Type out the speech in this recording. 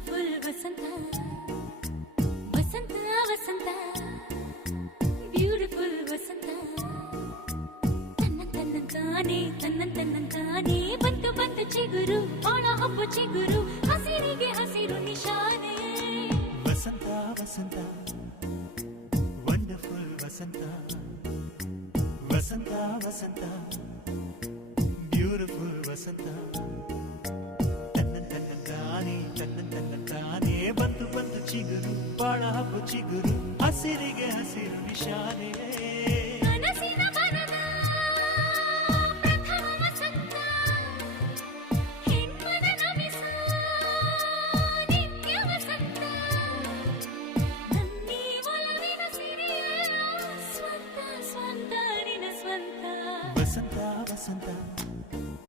beautiful ವಸಂತ ವಸಂತ ವಸಂತ beautiful ವಸಂತ ತನ್ನಂತಾನೆ ಬಂತು ಬಂತು ಚಿಗುರು ಒಣ ಹಬ್ಬ ಚಿಗುರು ಹಸಿರಿಗೆ ಹಸಿರು ನಿಶಾನೆ ವಸಂತ ವಸಂತ ವಂಡರ್ಫುಲ್ ವಸಂತ ವಸಂತ ವಸಂತ ಬ್ಯೂಟಿಫುಲ್ ವಸಂತ ತನ್ನಂತಾನೆ ಬಂತು ಬಂತು ಚಿಗುರು ಬಾಳ ಹಬ್ಬ ಚಿಗುರು ಹಸಿರಿಗೆ ಹಸಿರು ನಿಶಾನೆ ಕನಸಿನ ಬನದ ಪ್ರಥಮ ವಸಂತ ಹೆಣ್ಮನ ನಮಿಸ ನಿತ್ಯ ವಸಂತ ನನ್ನಿ ಒಲವಿನ ಸಿರಿಯ ಸ್ವಂತ ಸ್ವಂತ ನಿನ ಸ್ವಂತ ವಸಂತ ವಸಂತ